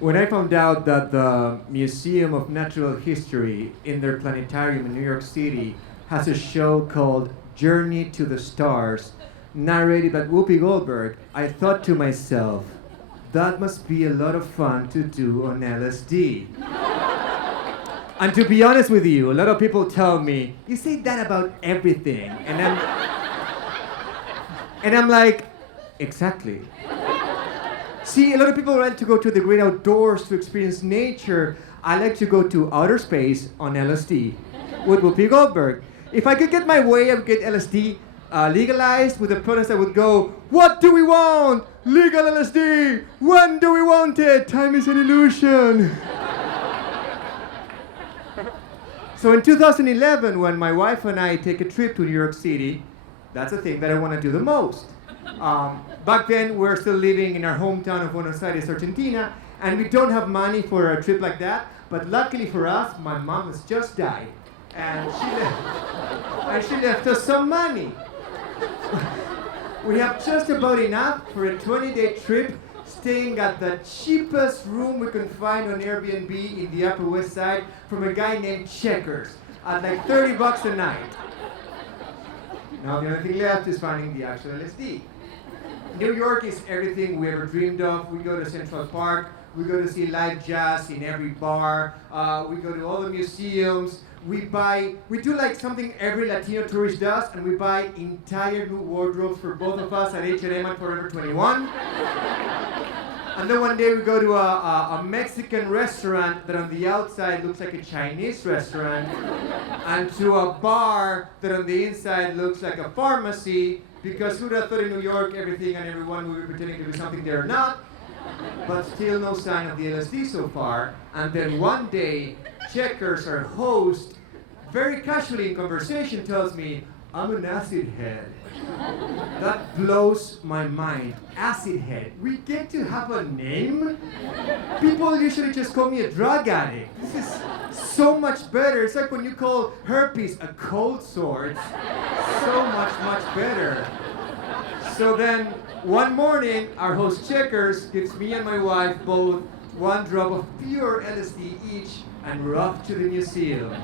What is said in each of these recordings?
When I found out that the Museum of Natural History in their planetarium in New York City has a show called Journey to the Stars, narrated by Whoopi Goldberg, I thought to myself, that must be a lot of fun to do on LSD. And to be honest with you, a lot of people tell me, you say that about everything. And I'm like, exactly. See, a lot of people like to go to the great outdoors to experience nature. I like to go to outer space on LSD with Whoopi Goldberg. If I could get my way, I would get LSD legalized with a protest that would go, what do we want? Legal LSD! When do we want it? Time is an illusion. So in 2011, when my wife and I take a trip to New York City, that's the thing that I want to do the most. Back then, we're still living in our hometown of Buenos Aires, Argentina, and we don't have money for a trip like that. But luckily for us, my mom has just died, and she left us some money. We have just about enough for a 20-day trip, staying at the cheapest room we can find on Airbnb in the Upper West Side from a guy named Checkers at like $30 a night. Now the only thing left is finding the actual LSD. New York is everything we ever dreamed of. We go to Central Park, we go to see live jazz in every bar, we go to all the museums, we do like something every Latino tourist does, and we buy entire new wardrobes for both of us at H&M and Forever 21. And then one day we go to a Mexican restaurant that on the outside looks like a Chinese restaurant, and to a bar that on the inside looks like a pharmacy, because who'd have thought in New York everything and everyone would be pretending to be something they're not, but still no sign of the LSD so far. And then one day, Checkers, our host, very casually in conversation tells me, I'm an acid head. That blows my mind. Acid head. We get to have a name? People usually just call me a drug addict. This is so much better. It's like when you call herpes a cold sore. It's so much better. So then, one morning, our host Checkers gives me and my wife both one drop of pure LSD each, and we're off to the museum.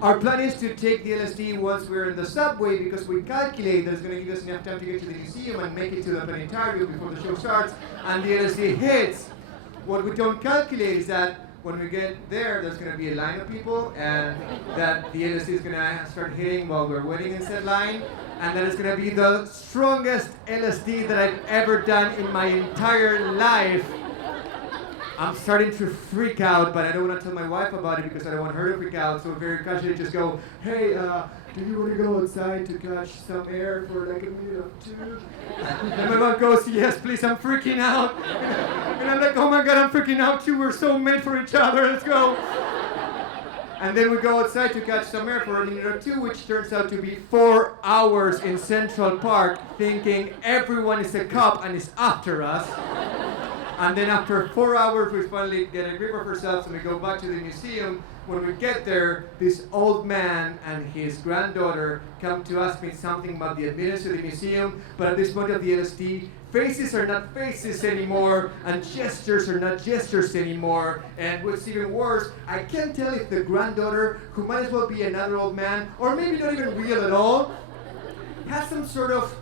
Our plan is to take the LSD once we're in the subway, because we calculate that it's going to give us enough time to get to the museum and make it to the planetarium before the show starts, and the LSD hits. What we don't calculate is that when we get there, there's going to be a line of people, and that the LSD is going to start hitting while we're waiting in said line, and that it's going to be the strongest LSD that I've ever done in my entire life. I'm starting to freak out, but I don't want to tell my wife about it because I don't want her to freak out. So very casually just go, hey, do you want to go outside to catch some air for like a minute or two? And my mom goes, yes, please, I'm freaking out. And I'm like, oh my God, I'm freaking out too. We're so made for each other. Let's go. And then we go outside to catch some air for a minute or two, which turns out to be 4 hours in Central Park, thinking everyone is a cop and is after us. And then after 4 hours, we finally get a grip of ourselves and we go back to the museum. When we get there, this old man and his granddaughter come to ask me something about the admittance to the museum. But at this point of the LSD, faces are not faces anymore, and gestures are not gestures anymore. And what's even worse, I can't tell if the granddaughter, who might as well be another old man, or maybe not even real at all, has some sort of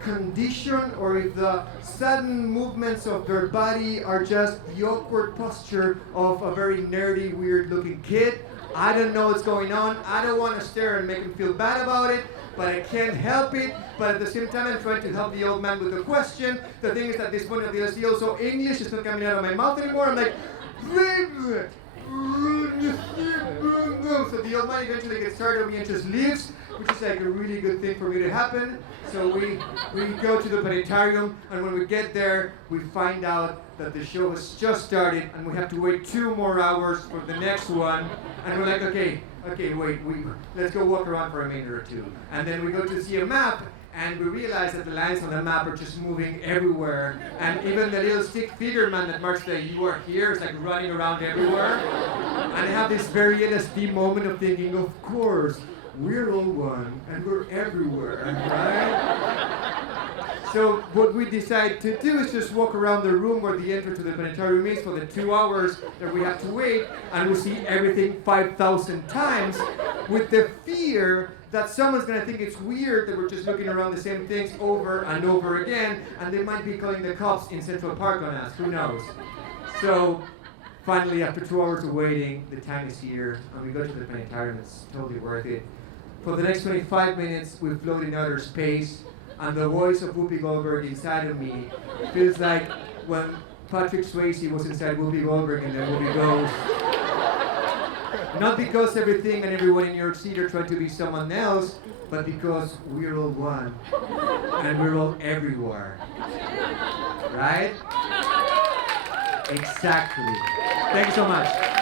condition, or if the sudden movements of their body are just the awkward posture of a very nerdy, weird-looking kid. I don't know what's going on. I don't want to stare and make him feel bad about it, but I can't help it. But at the same time, I'm trying to help the old man with a question. The thing is, at this point of the LSD, also English is not coming out of my mouth anymore. I'm like, so the old man eventually gets tired of me and just leaves, which is like a really good thing for me to happen. So we go to the planetarium, and when we get there, we find out that the show has just started, and we have to wait 2 more hours for the next one. And we're like, okay, wait, let's go walk around for a minute or two. And then we go to see a map, and we realize that the lines on the map are just moving everywhere. And even the little stick figure man that marks the "you are here" is like running around everywhere. And I have this very LSD moment of thinking, of course, we're all one, and we're everywhere, right? So what we decided to do is just walk around the room where the entrance to the planetarium is for the 2 hours that we have to wait, and we'll see everything 5,000 times with the fear that someone's gonna think it's weird that we're just looking around the same things over and over again, and they might be calling the cops in Central Park on us, who knows? So finally, after 2 hours of waiting, the time is here, and we go to the planetarium. It's totally worth it. For the next 25 minutes, we float in outer space, and the voice of Whoopi Goldberg inside of me feels like when Patrick Swayze was inside Whoopi Goldberg in the movie Ghost. Not because everything and everyone in New York City are trying to be someone else, but because we're all one, and we're all everywhere. Right? Exactly. Thank you so much.